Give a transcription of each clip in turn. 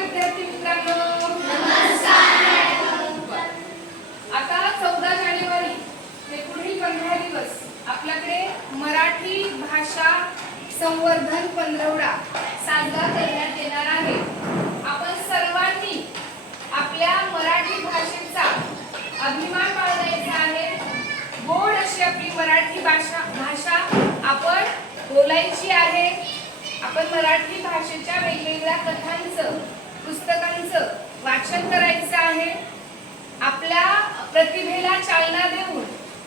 विद्यार्थी मित्रांनो आता चौदा जानेवारी ते पुढील पंधरा दिवस. आपल्याकडे मराठी भाषा संवर्धन पंधरवडा साजरा करण्यात येणार आहे. आपण सर्वांनी आपल्या मराठी भाषेचा अभिमान बाळगायचा आहे. गोड अशी आपली मराठी भाषा भाषा आपण बोलायची आहे. आपण मराठी भाषेच्या वेगवेगळ्या कथांचं पुस्तकांचं वाचन करायचं आहे. आपल्या प्रतिभेला चालना देऊन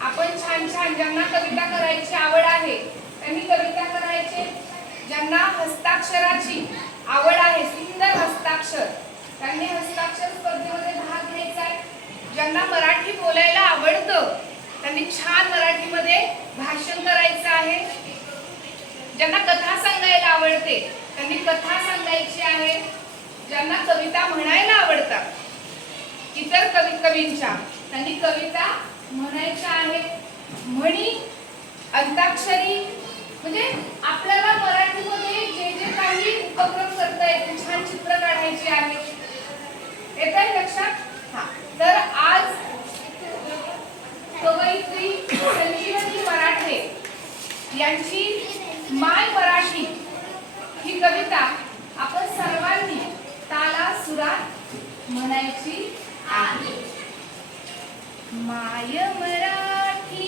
आपण छान छान ज्यांना कविता करायची आवड आहे त्यांनी कविता करायचे. ज्यांना हस्ताक्षराची आवड आहे सुंदर हस्ताक्षर त्यांनी हस्ताक्षर स्पर्धेमध्ये भाग घ्यायचा आहे. ज्यांना मराठी बोलायला आवडतं त्यांनी छान मराठीमध्ये भाषण करायचं आहे. ज्यांना कथा सांगायला आवडते त्यांनी कथा सांगायची आहे. ज्यांना कविता म्हणायला आवडतात इतर कवी कवींच्या. त्यांनी कविता म्हणायच्या आहेत. म्हणी अंताक्षरी म्हणजे आपल्याला मराठीमध्ये जे जे काही उपक्रम करता येते छान चित्र काढायचे आहे येत आहे लक्षात हा तर आज कवयित्री संजीवनी मराठे यांची माय मराठी ही कविता सुरात म्हणायची आहे. माय मराठी.